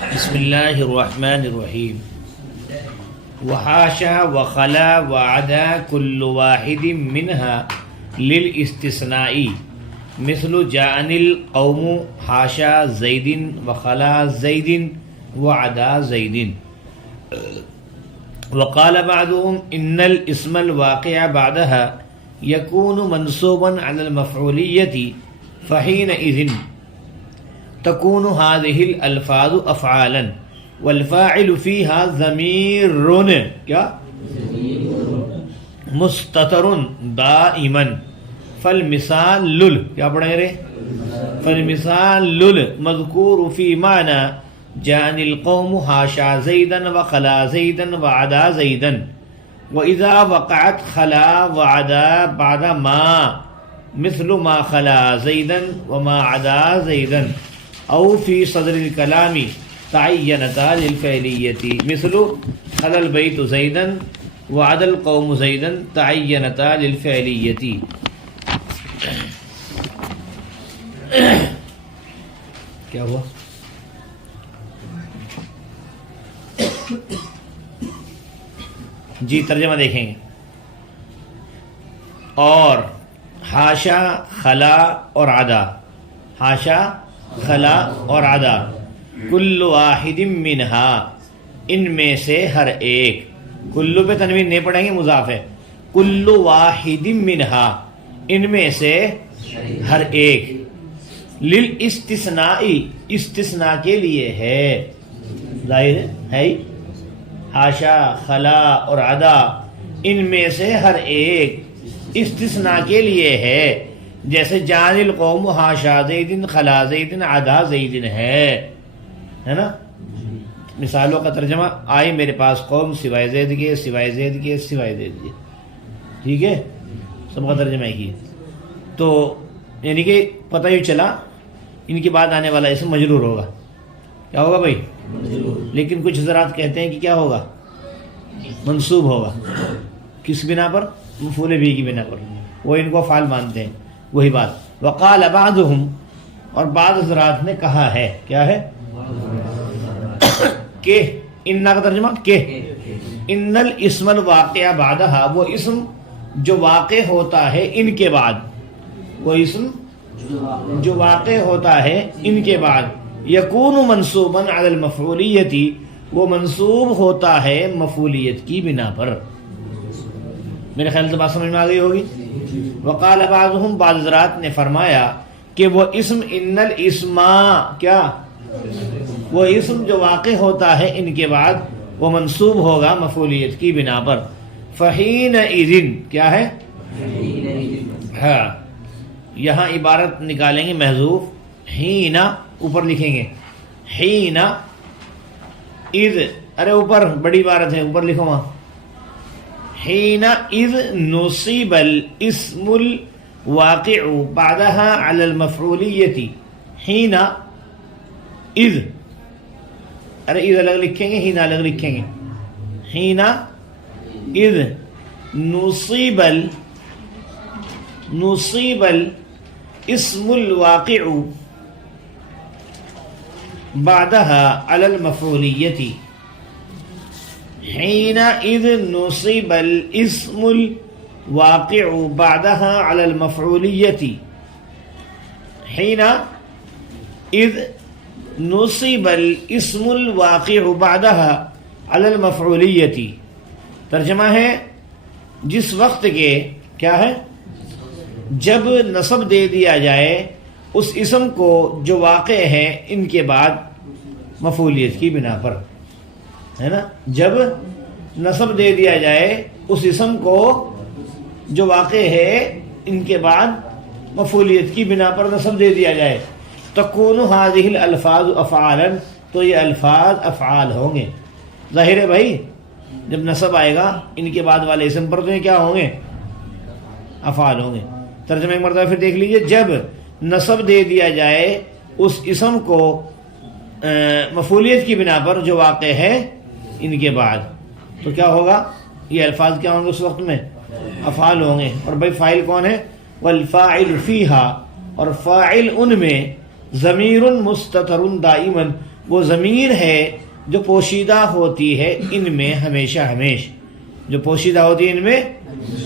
بسم اللہ الرحمن الرحیم وحاشا وخلا وعدا كل واحد منها للاستثناء مثل جاءني القوم حاشا زيد وخلا زيد وعدا زيد. وقال بعضهم إن الاسم الواقع بعدها يكون منصوبا على المفعولية فحينئذ تكون هذه الألفاظ أفعالا والفاعل فيها ضمير مستتر دائما فالمثال کیا پڑھیں گے فالمثال مذکور في معنى جاءني القوم حاشا زيدا وخلا زيدا وعدا زيدا. وإذا وقعت خلا وعدا بعد ما مثل ما خلا زيدا وما عدا زيدا أو في صدر الكلام تعينتا للفعلية مثل خلا البيت زيدا وعدا القوم زيدا تعينتا للفعلية. کیا ہوا؟ جی ترجمہ دیکھیں گے. اور حاشا خلا اور عدا، حاشا خلا اور عدا کل واحد منہا ان میں سے ہر ایک، کلو پہ تنوین نہیں پڑھیں گے، مضاف ہے. کل واحد منہا ان میں سے ہر ایک، للاستثناء استثناء کے لیے ہے، ظاہر ہے حاشا خلا اور عدا ان میں سے ہر ایک استثناء کے لیے ہے. جیسے جان القوم حاشا زید خلا زید عدا زید ہے نا. مثالوں کا ترجمہ: آئی میرے پاس قوم سوائے زید کے سوائے زید کے سوائے زید کے. ٹھیک ہے، سب کا ترجمہ ہی. تو یعنی کہ پتہ ہی چلا ان کے بعد آنے والا اسم مجرور ہوگا. کیا ہوگا بھائی؟ لیکن کچھ حضرات کہتے ہیں کہ کیا ہوگا؟ منصوب ہوگا. کس بنا پر؟ مفعول بھی کی بنا پر. وہ ان کو فعال مانتے ہیں. وہی بات. وقال بعضهم، اور بعض حضرات نے کہا ہے، کیا ہے؟ کہ ان کا ترجمہ کہ ان الاسم الواقع بعدها، وہ اسم جو واقع ہوتا ہے ان کے بعد، وہ اسم جو واقع ہوتا ہے ان کے بعد، یکون منصوبا علی المفعولیت، وہ منصوب ہوتا ہے مفعولیت کی بنا پر. میرے خیال سے بات سمجھ میں آ گئی ہوگی. وقال بعضهم، بعض حضرات نے فرمایا کہ وہ اسم ان الاسم، کیا وہ اسم جو واقع ہوتا ہے ان کے بعد وہ منصوب ہوگا مفعولیت کی بنا پر. فحینئذ، کیا ہے؟ ہاں، یہاں عبارت نکالیں گے محذوف. حینا اوپر لکھیں گے، حینا اذ، ارے اوپر بڑی عبارت ہے، اوپر لکھو وہاں. حینا اذ نصیب الاسم الواقع بعدها على المفعولیت. حینا اذ، ارے اذ الگ لکھیں گے، حینا الگ لکھیں گے. حینا اذ نصیب الاسم الواقع بعدها على المفعولیت. حينئذ نصب الاسم الواقع بعدها على المفعولية. حينئذ نصب الاسم الواقع بعدها على المفعولية. ترجمہ ہے جس وقت کے، کیا ہے؟ جب نصب دے دیا جائے اس اسم کو جو واقع ہے ان کے بعد مفعولیت کی بنا پر، ہے نا. جب نصب دے دیا جائے اس اسم کو جو واقع ہے ان کے بعد مفعولیت کی بنا پر نصب دے دیا جائے، تکون هذه الالفاظ افعالا، تو یہ الفاظ افعال ہوں گے. ظاہر ہے بھائی، جب نصب آئے گا ان کے بعد والے اسم پر تو یہ کیا ہوں گے؟ افعال ہوں گے. ترجمہ ایک مرتبہ پھر دیکھ لیجئے. جب نصب دے دیا جائے اس اسم کو مفعولیت کی بنا پر جو واقع ہے ان کے بعد، تو کیا ہوگا؟ یہ الفاظ کیا ہوں گے اس وقت میں؟ افعال ہوں گے. اور بھائی فاعل کون ہے؟ والفاعل فیہا، اور فاعل ان میں ضمیر مستتر دائما، وہ ضمیر ہے جو پوشیدہ ہوتی ہے ان میں ہمیشہ ہمیش، جو پوشیدہ ہوتی ہے ان میں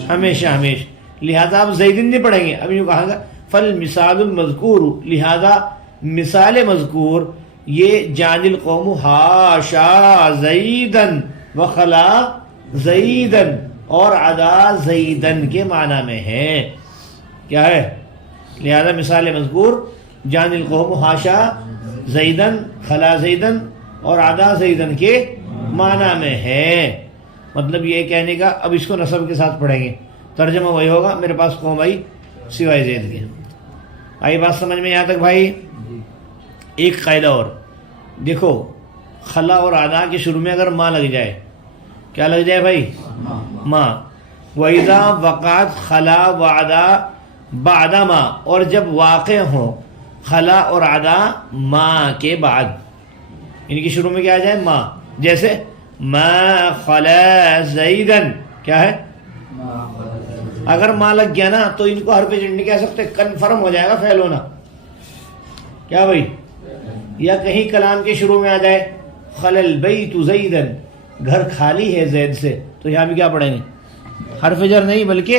ہمیشہ ہمیش، لہذا آپ زیدن نہیں پڑھیں گے، اب یوں کہا گا فالمثال المذکور، لہذا مثال مذکور یہ جان القوم حاشا زیدن وخلا زیدن اور عدا زیدن کے معنی میں ہے، کیا ہے؟ لہذا مثال مذکور جان القوم حاشا زیدن خلا زیدن اور عدا زیدن کے معنی میں ہے، مطلب یہ کہنے کا۔ اب اس کو نصب کے ساتھ پڑھیں گے، ترجمہ وہی ہوگا میرے پاس قوم آئی سوائے زید کے۔ آئی بات سمجھ میں یہاں تک بھائی؟ ایک قاعدہ اور دیکھو، خلا اور عدا کے شروع میں اگر ماں لگ جائے، کیا لگ جائے بھائی؟ ماں۔ وَإِذَا وَقَعَتْ خَلَا وَعَدَا بَعْدَ مَا، اور جب واقع ہوں خلا اور عدا ماں کے بعد، ان کی شروع میں کیا آ جائے؟ ماں، جیسے ما خلا زیدن، کیا ہے؟ اگر ماں لگ گیا نا تو ان کو حرف جر نہیں کہہ سکتے، کنفرم ہو جائے گا فعل ہونا، کیا بھائی؟ یا کہیں کلام کے شروع میں آ جائے خلا البیت زیدن، گھر خالی ہے زید سے، تو یہاں بھی کیا پڑھیں گے؟ حرف جر نہیں بلکہ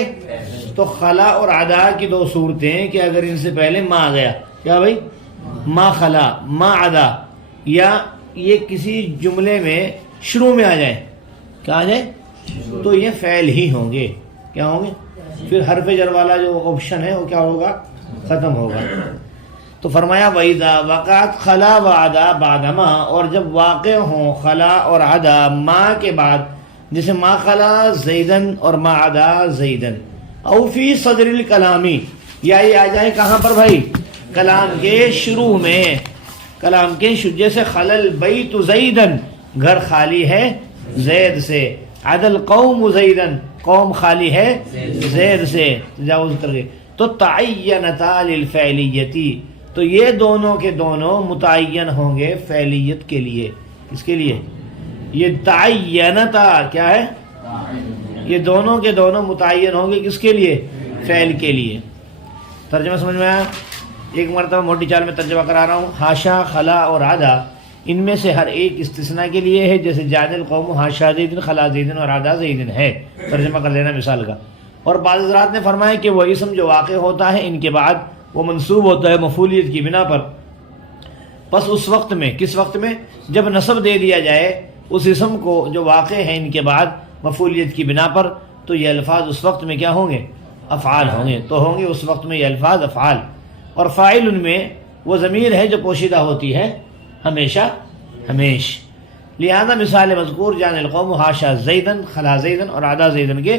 تو خلا اور عدا کی دو صورتیں ہیں کہ اگر ان سے پہلے ماں آ گیا، کیا بھائی؟ ما خلا ما عدا، یا یہ کسی جملے میں شروع میں آ جائے، کیا آ جائے؟ تو یہ فعل ہی ہوں گے، کیا ہوں گے؟ پھر حرف جر والا جو آپشن ہے وہ کیا ہوگا؟ ختم ہوگا۔ تو فرمایا وَإِذَا وَقَعَتْ خَلَا وَعَدَا بَعْدَ مَا، اور جب واقع ہوں خلا اور عدا ماں کے بعد، جیسے ما خلا زیدن اور ما عدا زیدن، او فی صدر الکلامی، یا یہ آ جائے کہاں پر بھائی؟ کلام کے شروع میں، کلام کے جیسے خلا البیت زیدن، گھر خالی ہے زید سے، عدا القوم زیدن، قوم خالی ہے زید سے، تجاوز کر گئے، تو تعینتا للفعلیتی، تو یہ دونوں کے دونوں متعین ہوں گے فعلیت کے لیے۔ کس کے لیے؟ یہ تعینتا کیا ہے؟ یہ دونوں کے دونوں متعین ہوں گے کس کے لیے؟ فعل کے لیے۔ ترجمہ سمجھ میں آیا؟ ایک مرتبہ موٹی چال میں ترجمہ کرا رہا ہوں۔ حاشا حاشا اور عدا ان میں سے ہر ایک استثناء کے لیے ہے، جیسے جان القوم حاشا زیدن خلا زیدن اور عدا زیدن ہے، ترجمہ کر لینا مثال کا۔ اور بعض حضرات نے فرمایا کہ وہ اسم جو واقع ہوتا ہے ان کے بعد وہ منصوب ہوتا ہے مفعولیت کی بنا پر، پس اس وقت میں، کس وقت میں؟ جب نصب دے دیا جائے اس اسم کو جو واقع ہے ان کے بعد مفعولیت کی بنا پر، تو یہ الفاظ اس وقت میں کیا ہوں گے؟ افعال ہوں گے، تو ہوں گے اس وقت میں یہ الفاظ افعال۔ اور فاعل ان میں وہ ضمیر ہے جو پوشیدہ ہوتی ہے ہمیشہ ہمیش، لہذا مثال مذکور جان القوم حاشا زیدن خلا زیدن اور عدا زیدن کے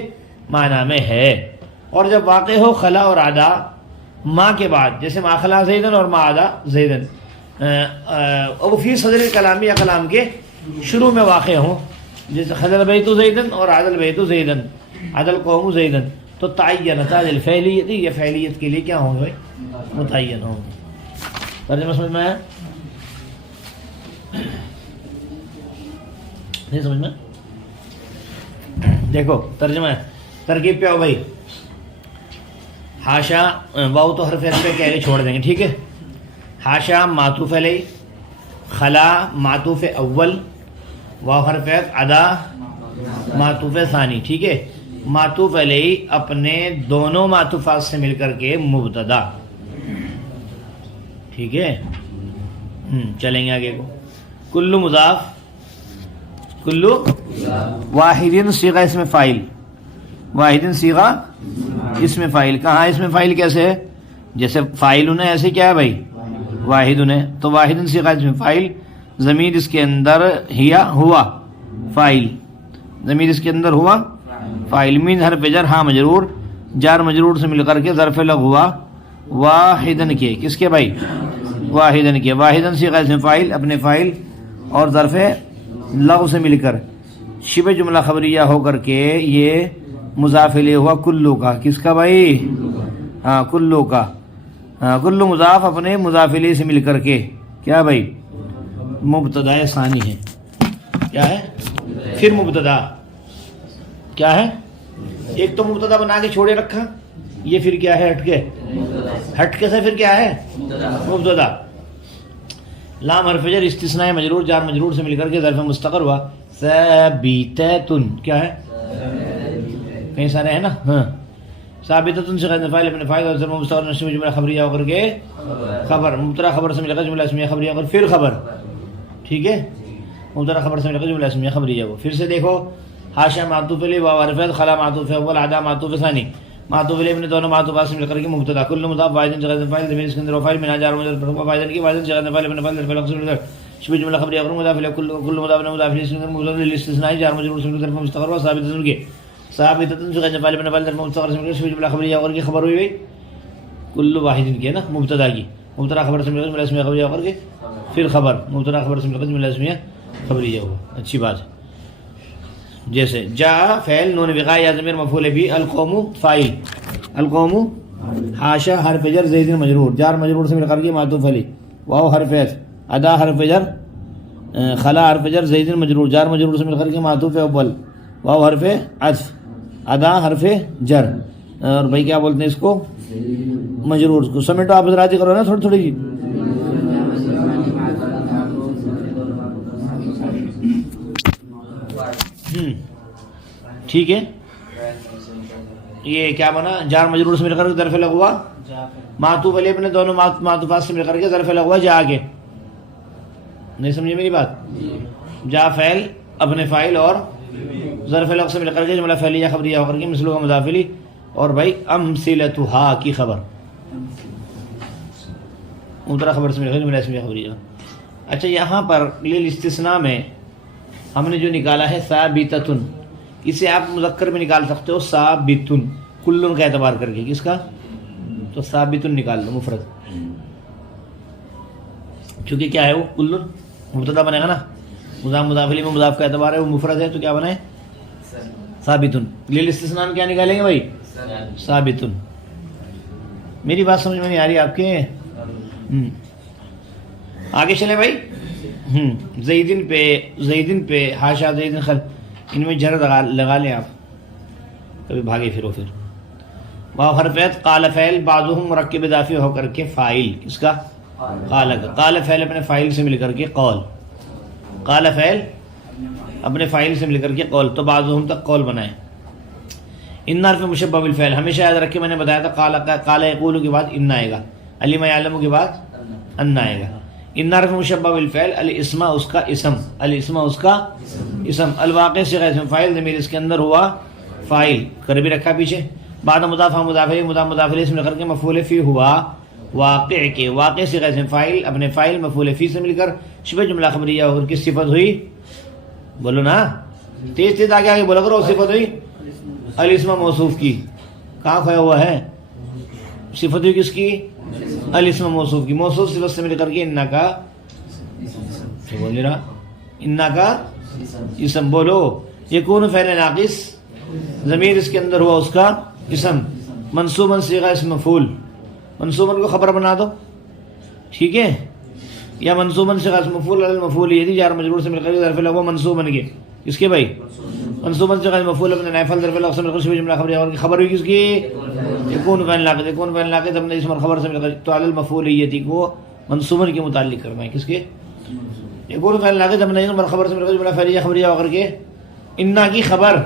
معنی میں ہے۔ اور جب واقع ہو خلا اور عدا ماں کے بعد، جیسے ما خلا زیدن اور ما عدا زیدن، او فی صدر کلام، یا کلام کے شروع میں واقع ہوں، جیسے خلا البیت زیدن اور عدا البیت زیدن عدا القوم زیدن، تو تعینتا للفعلیت، یہ فعلیت کے لیے کیا ہوں گے؟ متعین ہوں گے۔ ترجمہ سمجھ میں آیا؟ نہیں سمجھ میں؟ دیکھو ترجمہ ہے، ترکیب پہ آؤ بھائی۔ حاشا واو تو حرف عطف پہ کہہ کے چھوڑ دیں گے، ٹھیک ہے؟ حاشا معطوف علیہ، خلا معطوف اول، واو حرف عطف، عدا معطوف ثانی، ٹھیک ہے؟ معطوف علیہ اپنے دونوں معطوفات سے مل کر کے مبتدا، ٹھیک ہے؟ چلیں گے آگے کو۔ کلو مضاف، کلو واحد صیغہ اسم فاعل، واحد صیغہ اسم فاعل، کہاں اسم فاعل کیسے ہے؟ جیسے فاعل ہے ایسے کیا ہے بھائی؟ واحد ہے، تو واحد صیغہ اسم فاعل، ضمیر اس کے اندر ہیا ہوا فاعل، ضمیر اس کے اندر ہوا فاعل، من حرف جر ہاں مجرور، جار مجرور سے مل کر کے ظرف لغو ہوا واحدن کے، کس کے بھائی؟ واحدن کے، واحدن صیغہ اسم فاعل اپنے فاعل اور ظرف لغو سے مل کر شبہ جملہ خبریہ ہو کر کے یہ مضاف الیہ ہوا کلو کا، کس کا بھائی؟ ہاں کلو کا، کلو مضاف اپنے مضاف الیہ سے مل کر کے کیا بھائی؟ مبتدا ثانی ہے، کیا ہے؟ پھر مبتدا کیا ہے؟ ایک تو مبتدا بنا کے چھوڑے رکھا، یہ پھر کیا ہے؟ ہٹ کے سے پھر کیا ہے؟ مبتدا۔ لام حرف جر استثناء مجرور جار مجرور سے مل کر کے ظرف مستقر ہوا ثابتۃ کیا ہے کہیں سارے ہیں نا ہاں ثابتۃ سے غیر فاعل ابن فاعل اور ظرف مستقر نصب جملہ خبریہ ہو کر کے خبر مبتدا خبر سے مل کر جملہ اسمیہ خبریہ اور پھر خبر ٹھیک ہے مبتدا خبر سے مل کر جملہ اسمیہ خبریہ ہو پھر سے دیکھو حاشیہ معطوف علی واو حرف خلا معطوف اول عدا معطوف ثانی معطوف علی ابن دونوں معطوفات سے مل کر کے مبتدا کل مضاف واحد سے غیر فاعل ضمیر اس کے اندر فاعل من جار مجرور واحد کی واحد سے غیر فاعل ابن فاعل فعل مقصود شبہ جملہ خبریہ اور مضاف الی کل مضاف مضاف الی اس کے اندر مضاف الاستثناء جار مجرور سے ظرف مستقر و ثابت کے ثابتۃ سے غیر فاعل ابن فاعل مستقر سے شبہ جملہ خبریہ اور کی خبر ہوئی بھائی کل واحد کی ہے نا مبتدا کی مبتدا خبر سے مل کر جملہ اسمیہ خبریہ ہو کر کے پھر خبر مبتدا خبر سے مل کر جملہ اسمیہ خبریہ ہوا اچھی بات ہے جیسے جاء فعل نون وقاء یا ضمیر مفعول بھی القوم فاعل القوم حاشا حرف جر زید مجرور جار مجرور سے مل کر کے معطوف علی واو حرف ادا حرف جر خلا حرف جر زید مجرور جار مجرور سے مل کر کے معطوف اول واو حرف عطف ادا حرف جر اور بھائی کیا بولتے ہیں اس کو مجرور کو سمیٹو آپ حضرات کرو نا تھوڑی تھوڑی ٹھیک ہے یہ کیا بنا جار مجرور سے مل کر کے ظرف لغوا معطوف علی اپنے دونوں معطوفات سے مل کر کے ظرف لغوا جا کے نہیں سمجھے میری بات جا فعل اپنے فاعل اور ظرف لغو سے مل کر کے جملہ فعلیہ خبریہ ہو کر کے مثلو کا مضاف الی اور بھائی امثلتھا کی خبر مبتدا خبر سے مل کر جملہ اسمیہ خبریہ اچھا یہاں پر للاستثناء میں ہم نے جو نکالا ہے ثابتۃ اسے آپ مذکر میں نکال سکتے ہو ثابتن کلن کا اعتبار کر کے کس کا تو ثابتن نکال لو مفرد کیونکہ کیا ہے وہ کلن مبتدا بنے گا نا مضاف مضاف الیہ میں مضاف کا اعتبار ہے وہ مفرد ہے تو کیا بنا ہے ثابتن للاستثناء کیا نکالیں گے بھائی ثابتن میری بات سمجھ میں نہیں آ رہی آپ کے آگے چلیں بھائی زیدن پہ حاشا زیدن خل ان میں جر لگا لیں آپ کبھی بھاگے پھرو پھر واو حرف قال فعل بعضهم مرکب اضافی ہو کر کے فاعل کس کا قال فعل اپنے فاعل سے مل کر کے قول قال فعل اپنے فاعل سے مل کر کے قول تو بعضهم تک قول بنائیں ان حرف مشبہ بالفعل ہمیشہ یاد رکھیں میں نے بتایا تھا قال یقول کے بعد ان آئے گا علم یعلم کے بعد ان آئے گا ان حرف مشبہ بالفعل الاسم اس کا اسم الاسم اس کا اسم الواقع سے غیر فاعل ضمیر اس کے اندر ہوا فاعل کر بھی رکھا پیچھے بعد مضاف مضاف الیہ مضاف الیہ سے مل کر کے مفعول فی ہوا واقع کے واقع سے غیر فاعل اپنے فاعل مفعول فی سے مل کر شبہ جملہ خبریہ اور کس صفت ہوئی بولو نا تیز تیز آگے بولا کرو صفت ہوئی الاسم موصوف کی کہاں کھویا ہوا ہے صفت ہوئی کس کی الاسم موصوف کی موصوف صفت سے مل کر کے انہ کا بول نہیں رہا انہ کا اسم بولو یکون فعل ناقص ضمیر اس کے اندر ہوا اس کا اسم منصوباً صیغہ اسم مفعول منصوباً کو خبر بنا دو ٹھیک ہے یا منصوباً صیغہ اسم مفعول المفعول یہ جار مجرور سے مل کر کے ظرف لغو منصوباً کے کس کے بھائی منصوباً صیغہ اسم مفعول اپنے نائب ظرف لغو سے مل کر شبہ جملہ خبریہ اور کی خبر ہوئی کس کی یکون فعل ناقص یکون فعل ناقص اپنے اسم اور خبر سے مل کر تو علی المفعولیتی کو منصوباً کے متعلق کرنا ہے کس کے یکون فعل ناقص اپنے اسم اور خبر سے مل کر جملہ فعلیہ خبریہ ہو کر کے انہ کی خبر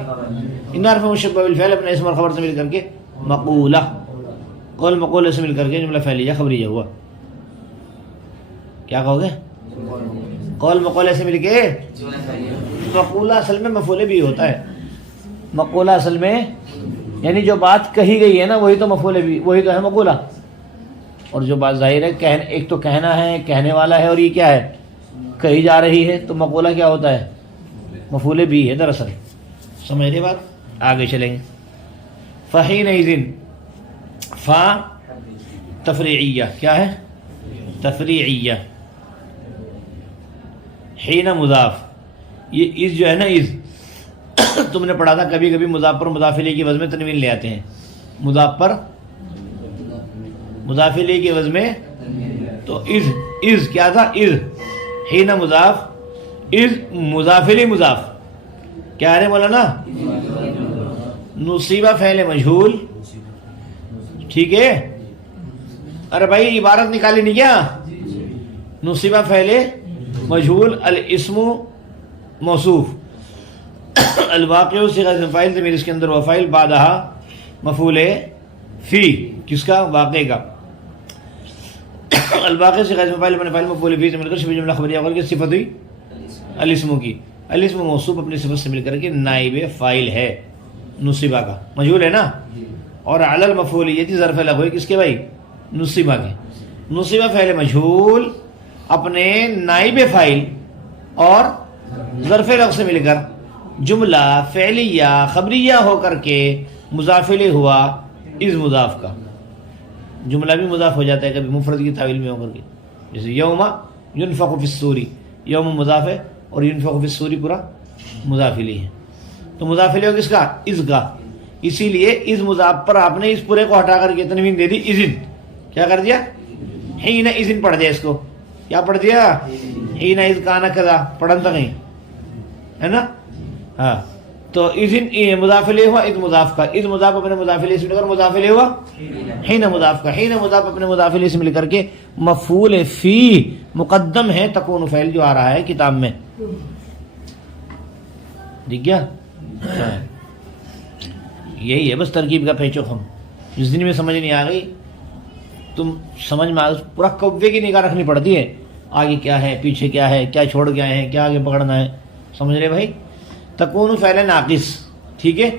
ان حرف مشبہ بالفعل اپنے اسم اور خبر سے مل کر کے مقولہ قول مقولہ سے مل کر کے جملہ فعلیہ خبریہ ہوا کیا کہو گے قول مقولہ سے مل کے مقولہ اصل میں مفعول بھی ہوتا ہے مقولہ اصل میں یعنی جو بات کہی گئی ہے نا وہی تو مفعول بھی وہی تو ہے مقولہ اور جو بات ظاہر ہے ایک تو کہنا ہے کہنے والا ہے اور یہ کیا ہے کہی جا رہی ہے تو مقولہ کیا ہوتا ہے مفعول بھی ہے دراصل سمجھ رہے بات آگے چلیں گے فحینئذ فا تفریعیہ کیا ہے تفریعیہ حین مضاف یہ از جو ہے نا از تم نے پڑھا تھا کبھی کبھی مضاف پر مضاف الیہ کی وزن میں تنوین لے آتے ہیں مضاف پر مضاف الیہ کی وزن میں تو از کیا تھا از حین مضاف از مضاف الیہ مضاف کیا ہے مولانا نصیبہ فعل مجہول ٹھیک ہے ارے بھائی عبارت نکالی نہیں کیا نصب فعل مجهول الاسم موصوف الواقع صيغہ اسم فاعل ضمیر اس کے اندر وہ فاعل بعدها مفعول فی کس کا واقع کا الواقع صيغہ اسم فاعل بن فاعل مفعول فی سے مل کر شبہ جملہ خبریہ ہو کر کے صفت ہوئی الاسم کی الاسم موصوف اپنی صفت سے مل کر کے نائب فاعل ہے نصبہ کا مجهول ہے نا اور علی المفعولیت ظرف لغو کس کے بھائی نصبہ کے نصبہ فعل مجهول اپنے نائب فاعل اور ظرف لغو سے مل کر جملہ فعلیہ خبریہ ہو کر کے مضاف الیہ ہوا از مضاف کا جملہ بھی مضاف ہو جاتا ہے کبھی مفرد کی تعویل میں ہو کر کے جیسے یوم ینفخ فی الصور یوم مضاف ہے اور ینفخ فی الصور پورا مضاف الیہ ہے تو مضاف الیہ کس کا از کا اسی لیے از مضاف پر آپ نے اس پورے کو ہٹا کر کے تنوین دے دی اذن کیا کر دیا حین اذن پڑھ دیا اس کو کیا پڑھ دیا حین اذ کان کذا پڑھن تک کہیں ہے نا ہاں تو اذن مضاف الیہ ہوا اذ مضاف کا اذ مضاف اپنے مضاف الیہ سے مل کر مضاف الیہ ہوا حین مضاف کا حین مضاف اپنے مضاف الیہ سے مل کر کے مفعول فی مقدم ہے تکون فعل جو آ رہا ہے کتاب میں دیکھ گیا یہی ہے بس ترکیب کا پیچو خم جس دن میں سمجھ نہیں آ گئی تم سمجھ میں پورا کوے کی نگاہ رکھنی پڑتی ہے آگے کیا ہے پیچھے کیا ہے کیا چھوڑ کے آئے ہیں کیا آگے پکڑنا ہے سمجھ رہے بھائی تکون فعل ناقص ٹھیک ہے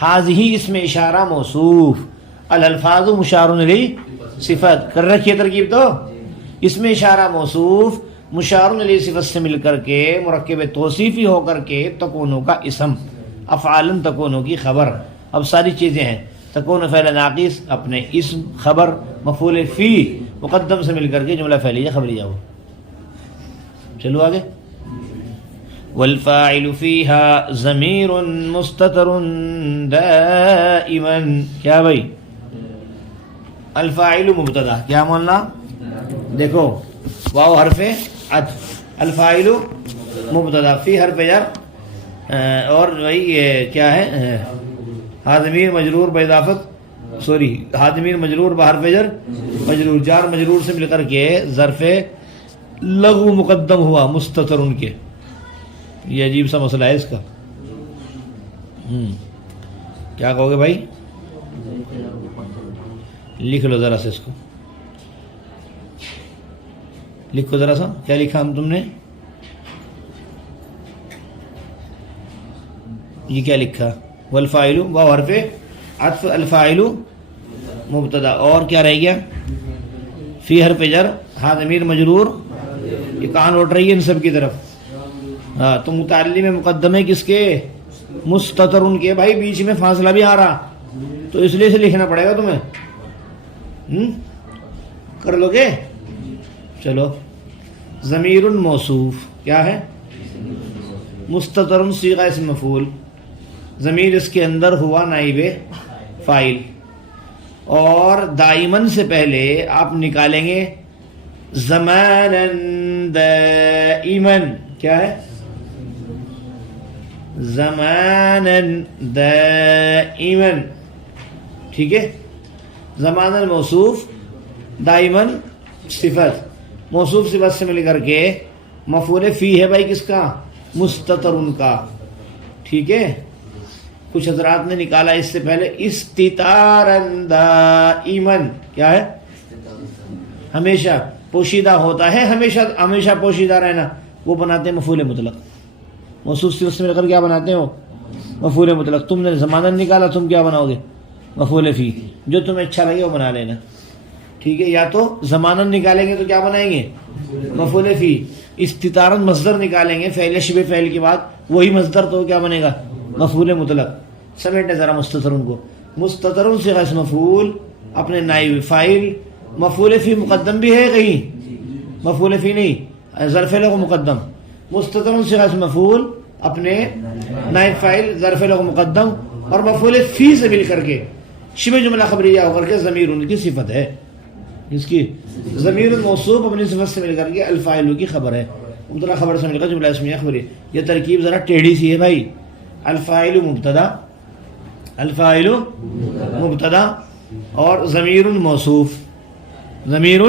حاضی اس میں اشارہ موصوف الالفاظ مشار الیہ صفت کر رکھی ہے ترکیب تو اس میں اشارہ موصوف مشار الیہ صفت سے مل کر کے مرکب توصیفی ہو کر کے تکونوں کا اسم افعال تکونوں کی خبر اب ساری چیزیں ہیں تکون فعل ناقص اپنے اسم خبر مفعول فی مقدم سے مل کر کے جملہ فعلیہ خبریہ ہو چلو آگے والفاعل فيها ضمیر مستتر دائما کیا بھائی الفاعل مبتدا کیا مولانا دیکھو واو حرف عطف الفاعل مبتدا فی حرف جر اور بھائی یہ کیا ہے ضمیر مجرور باضافت ضمیر مجرور بحرف جر مجرور جار مجرور سے مل کر کے ظرف لغو مقدم ہوا مستتر ان کے یہ عجیب سا مسئلہ ہے اس کا کیا کہو گے بھائی لکھ لو ذرا سے اس کو لکھو ذرا سا کیا لکھا ہم تم نے یہ کیا لکھا والفاعل واو حرف عطف الفاعل مبتدا اور کیا رہ گیا فی حرف جر ضمیر مجرور یہ کہاں لوٹ رہی ہے ان سب کی طرف ہاں تو متعلق میں مقدمے کس کے مستتر ان کے بھائی بیچ میں فاصلہ بھی آ رہا تو اس لیے سے لکھنا پڑے گا تمہیں کر لو گے چلو ضمیر موصوف کیا ہے مستتر صیغہ اسم مفعول ضمیر اس کے اندر ہوا نائب فاعل اور دائمن سے پہلے آپ نکالیں گے زمانن دائمن کیا ہے زمانن دائمن ٹھیک ہے زمانن موصوف دائمن صفت موصوف صفت سے مل کر کے مفعول فی ہے بھائی کس کا مستتر ان کا ٹھیک ہے کچھ حضرات نے نکالا اس سے پہلے استتارن دائمن کیا ہے ہمیشہ پوشیدہ ہوتا ہے ہمیشہ ہمیشہ پوشیدہ رہنا وہ بناتے ہیں مفعول مطلق موصوف صفت سے مل کر کیا بناتے ہیں وہ مفعول مطلق تم نے زمانہ نکالا تم کیا بناؤ گے مفعول فی جو تمہیں اچھا لگے وہ بنا لینا ٹھیک ہے یا تو زمانہ نکالیں گے تو کیا بنائیں گے مفعول فی استتارن مصدر نکالیں گے فعل شبہ فعل کے بعد وہی مصدر تو کیا بنے گا مفعول مطلق سمیٹنے ذرا مستترن کو مستترن صیغہ اسم مفعول اپنے نائب فاعل مفعول فی مقدم بھی ہے کہیں مفعول فی نہیں ظرف لغو مقدم مستترن صیغہ اسم مفعول اپنے نائب فاعل ظرف لغو مقدم اور مفعول فی سے مل کر کے شبہ جملہ خبریہ ہو کر کے ضمیر ان کی صفت ہے اس کی ضمیر موصوف اپنی صفت سے مل کر کے الفاعل کی خبر ہے مبتدا خبر سے مل کر جملہ اسمیہ خبری یہ ترکیب ذرا ٹیڑھی سی ہے بھائی الفاعل مبتدا الفاعل مبتدا اور ضمیر موصوف ضمیر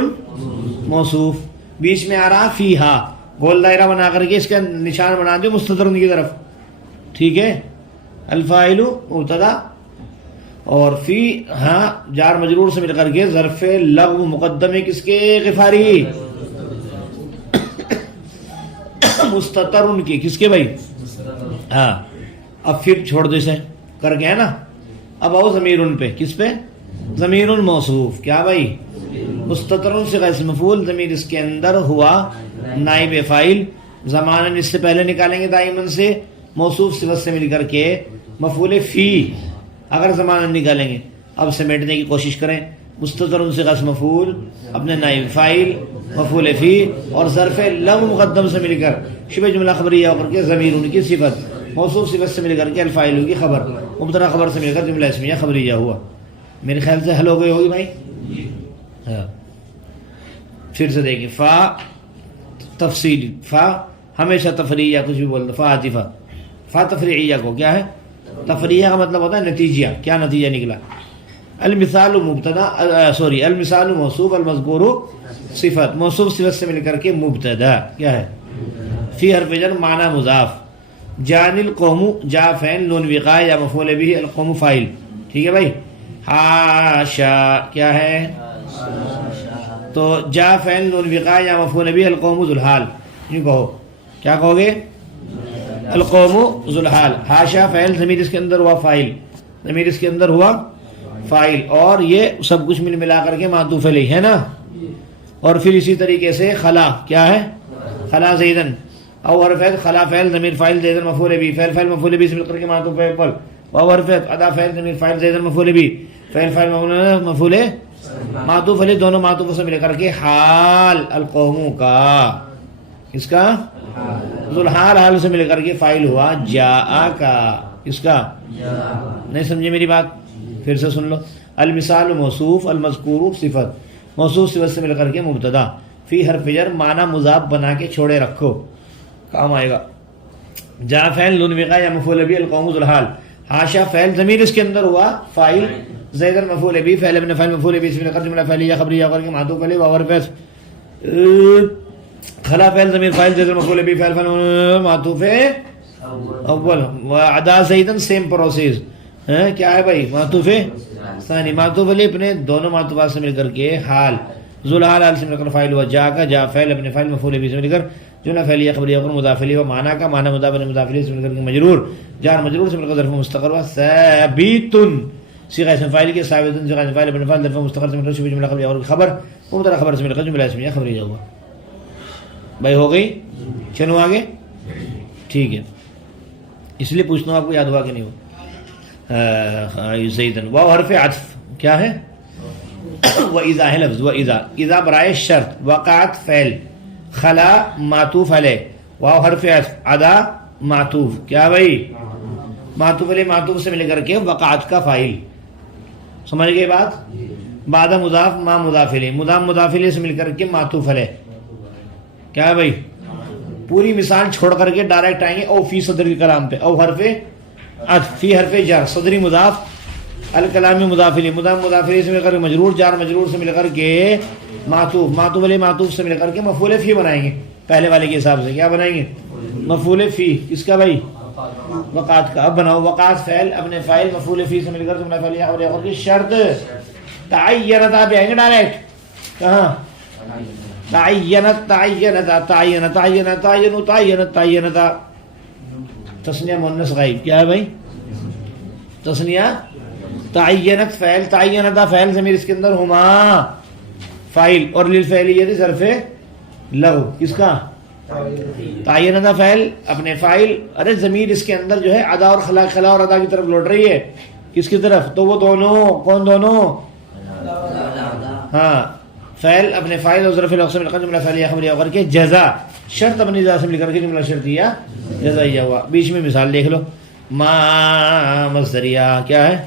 موصوف بیچ میں آ رہا فی ہا، گول دائرہ بنا کر کے اس کا نشان بنا دو مستتر کی طرف، ٹھیک ہے. الفاعل مبتدا اور فی ہاں جار مجرور سے مل کر کے ظرف لغو مقدم ہے کس کے؟ غفاری. مستتر ان کی کس کے بھائی؟ ہاں. اب پھر چھوڑ دو اسے کر گیا نا. اب آؤ ضمیر ان پہ، کس پہ؟ ضمیر موصوف. کیا بھائی؟ مستتر سے اسم مفعول، ضمیر اس کے اندر ہوا نائب فاعل. زمانہ اس سے پہلے نکالیں گے دائمن سے، موصوف صفت سے مل کر کے مفعول فی. اگر زمانہ نکالیں گے اب سمیٹنے کی کوشش کریں. مستتر سے اسم مفعول، اپنے نائب فاعل، مفعول فی اور ظرف لغو مقدم سے مل کر شبہ جملہ خبریہ ہو کر کے ضمیر ان کی صفت، موصوف صفت سے مل کر کے الفاعل کی خبر، مبتدا خبر سے مل کر جملہ اسمیہ خبریہ ہوا. میرے خیال سے حل ہو گئی ہوگی بھائی. ہاں پھر سے دیکھیں. فا تفصیل، فا ہمیشہ تفریعیہ کچھ بھی بولتا. فا عاطفہ، فا تفریعیہ کو کیا ہے؟ تفریعیہ کا مطلب ہوتا ہے نتیجہ. کیا نتیجہ نکلا؟ المثال مبتدا سوری المثال موصوف، المذکور صفت، موصوف صفت سے مل کر کے مبتدا کیا ہے؟ فی حرف جر معنی مضاف. جان القوم، جا فعل، نون وقاء یا مفعول به، القوم فاعل. ٹھیک ہے بھائی. حاشا کیا ہے؟ تو جا فعل، نون وقاء یا مفعول به، القوم ذو الحال. یہ کہو کیا کہو گے؟ القوم ذو الحال. حاشا فعل، ضمیر اس کے اندر ہوا فاعل، ضمیر اس کے اندر ہوا فاعل اور یہ سب کچھ ملا کر کے معطوف علیہ ہے نا. اور پھر اسی طریقے سے خلا کیا ہے؟ خلا زیدن. او حرف خلا فعل، ضمیر فاعل، زیدن مفعول به، فعل فاعل مفعول به سے مل کر کے معطوف ہے پر. واو حرف ادا فعل، ضمیر فاعل، زیدن مفعول به، فعل فاعل مفعول معطوف علیہ، دونوں معطوف سے مل کر کے حال القوم کا، اس کا ذو الحال، حال سے مل کر کے فاعل ہوا جاء کا. اس کا نہیں سمجھے میری بات؟ پھر سے سن لو. المثال موصوف، المذکور صفت، موصوف صفت سے مل کر کے مبتدا. فی حرف جر معنی مضاف بنا کے چھوڑے رکھو، کام آئے گا. جا فعل، نون وقاء یا مفعول به، القوم ذو الحال. حاشا فعل، ضمیر اس کے اندر ہوا فاعل، زید مفعول به، فعل ابن فاعل مفعول به سے مل کر جملہ فعلیہ خبریہ کر کے معطوف علیہ. واو حرف خلا فعل، ضمیر فاعل، زید مفعول به، فعل فاعل معطوف اول. وعدا زیدن سیم پروسیس کیا ہے بھائی؟ معطوف ثانی. معطوف علیہ اپنے دونوں معطوفات سے مل کر کے حال، ذو الحال، حال سے مل کر فاعل ہوا جا کا. جا فعل، اپنے فاعل، مفعول به سے مل کر جملہ فعلیہ خبریہ اور مضاف الیہ. معنی کا معنی مضاف الیہ، مضاف الیہ سے مل کر کے مجرور، جار مجرور سے مل کر ظرف مستقر ہوا. ثابت صیغہ اسم فاعل کے، ثابت صیغہ اسم فاعل، اپنے فاعل ظرف مستقر سے مل کر شبہ جملہ خبریہ اور خبر، مبتدا خبر سے مل کر جملہ اسمیہ خبریہ ہوا. بھائی ہو گئی؟ چلو آگے. ٹھیک ہے، اس لیے پوچھتا ہوں آپ کو یاد ہوا کہ نہیں ہو. زیدن. واو حرف عطف کیا ہے؟ وَإِذَا ہے لفظ. وَإِذَا، اذا برائے شرط. وقعت فعل، خلا معطوف علیہ، واو حرف عطف، ادا معطوف. کیا بھائی؟ معطوف علیہ معطوف سے مل کر کے وقعت کا فاعل. سمجھ گئے بات؟ بعد مضاف ما مضاف الیہ، مضاف مضاف الیہ سے مل کر کے معطوف علیہ. کیا ہے بھائی؟ پوری مثال چھوڑ کر کے ڈائریکٹ آئیں گے او فی صدر الکلام پہ. او حرف عطف، فی حرف جر، صدری مضاف، الکلام مضاف الیہ، مضاف مضاف الیہ سے مل کر کے مجرور، جار مجرور سے مل کر کے معطوف، معطوف علیہ معطوف سے مل کر کے مفعول فی بنائیں گے. پہلے والے کے حساب سے کیا بنائیں گے؟ مفعول فی. کس کا بھائی؟ وقعت کا. اب بناؤ. وقعت فعل، اپنے فاعل، مفعول فی سے مل کر جملہ فعلیہ اور کی شرط. تعینت آپ آئیں گے ڈائریکٹ. کہاں؟ تعینت، تعینت، تعینت، تعینت، تعینت، تعینت، تعینت. تسنیہ مؤنث غائب. کیا ہے بھائی؟ تسنیہ. تعینت فعل، تعینت فعل، ضمیر اس کے اندر ہما فاعل اور للفعلیہ ظرف لغو. کس کا؟ تعینت فعل، اپنے فاعل. ارے ضمیر اس کے اندر جو ہے ادا اور خلا، خلا اور ادا کی طرف لوٹ رہی ہے. کس کی طرف؟ تو وہ دونوں کون؟ دونوں ہاں. فعل اپنے فاعل اور ظرف لغو سے مل کر جملہ فعلیہ خبریہ کر کے جزا، شرط اپنی ذات سے مل کر کے جملہ شرطیہ جزائیہ ہوا. بیچ میں مثال دیکھ لو. ما مصدریہ. کیا ہے؟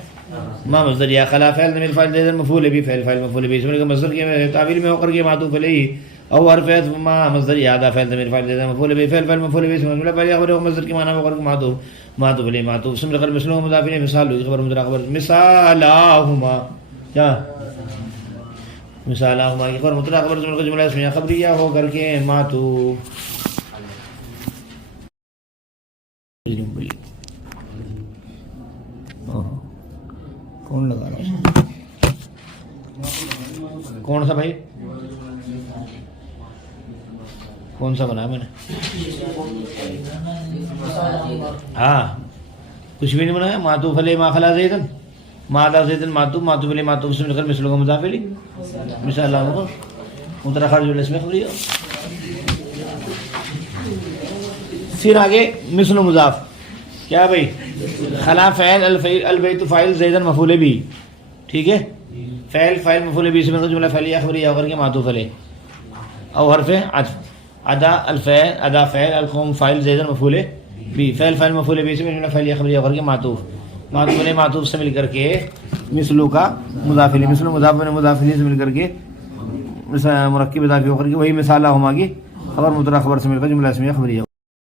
ما مصدریہ. خلا فعل، ضمیر فاعل، زید مفعول به، فعل فاعل مفعول به سے مل کر مصدر کے تعویل میں ہو کر کے معطوف علیہ. او حرف عطف، ما مصدریہ، ادا فعل، ضمیر فاعل، زید مفعول به، فعل فاعل مفعول به سے جملہ فعلیہ خبریہ اور مصدر کے معنی میں ہو کر کے معطوف، معطوف علیہ معطوف سے مل کر مثل مضاف الیہ. مثال ہوئی خبر مضاف خبر. مثالاہما. کیا؟ مثال ہما کی خبر مطلق خبر سے مل کر جملہ اسمیہ خبریہ ہو کر کے ماتو کون لگا رہا کون سا بھائی کون سا بنا میں نے ہاں کچھ بھی نہیں بنایا ماتو فلے ما خلا زیدن مادا زیدن ماتو ماتو فلے ماتو سے مل کر مثلوں کا مضاف لی مثال اللہ کو مطلق خارج جملہ اسمیہ خبریہ. پھر آگے مثل و مضاف کیا بھائی خلا فعل البیت فاعل زیدن مفعول بھی ٹھیک ہے فعل فاعل مفعول بھی سے مل کر جملہ فعلیہ خبریہ ہو کر کے معطوف علیہ او حرف عطف ادا الفعل ادا فعل القوم فاعل زیدن مفعول بھی فعل فاعل مفعول بھی سے جملہ فعلیہ خبریہ ہو کر کے معطوف معطوف علیہ معطوف سے مل کر کے مثلو کا مضاف الیہ مثل مضاف میں مضاف الیہ سے مل کر کے مرکب اضافی ہو کر کے وہی مثال ہما کی خبر مبتدا خبر سے مل کر جملہ اسمیہ خبریہ.